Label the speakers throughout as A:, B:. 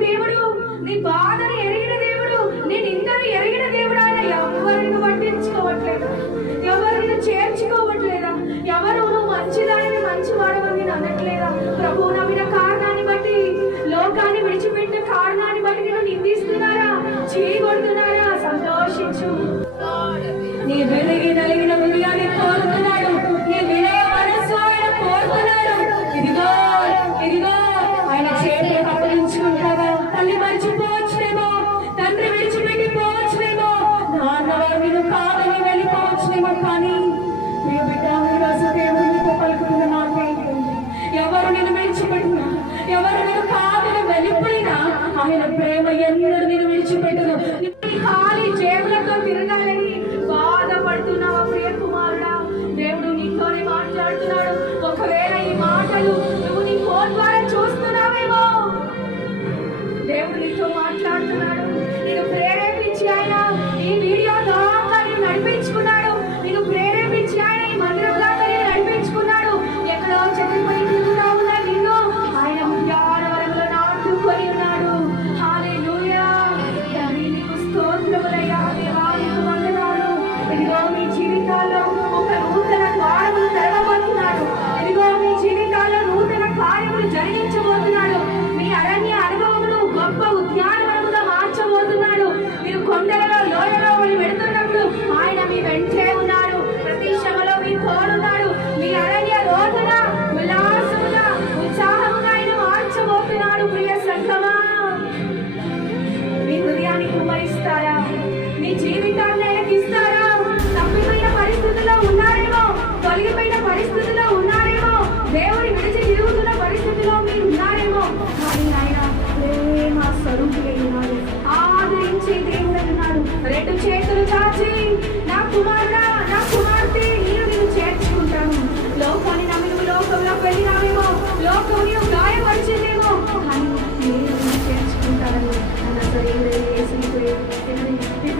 A: దేవుడు నీ బాధను ఎరిగిన దేవుడు నేను నిందను ఎరిగిన దేవుడు ఆయన ఎవరిని పట్టించుకోవట్లేదు. ఎవరిని చేర్చుకోవట్లేదా? ఎవరు నువ్వు మంచిదాన్ని మంచి వాడవని నేను అనట్లేదా? ప్రభు నమ్మిన కారణాన్ని బట్టి లోకాన్ని విడిచిపెట్టిన కారణాన్ని బట్టి నేను నిందిస్తున్నారా? చేయగొడుతున్నారా? సంతోషించు. ఆయన ప్రేమ ఎన్నడూ నేను విడిచిపెట్టను. ఖాళీ చేతులతో తిరగాలి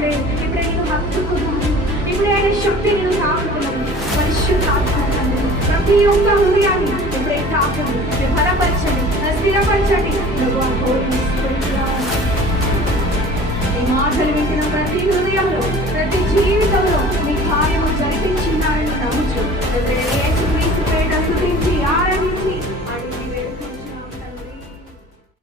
A: దేవుడే ఇప్పుడు నేను బతుకున్నాను ఇప్పుడు ఆయన శక్తి నేను కాపాడుకున్నాను పరిశుద్ధ ప్రతి ఒక్క హృదయాన్ని ఇప్పుడే కాపాడు బలపరచండి. స్థిరపరచండి. ప్రభు కోరిస్తున్నాను ఈ మాటలు వింటున్న ప్రతి హృదయంలో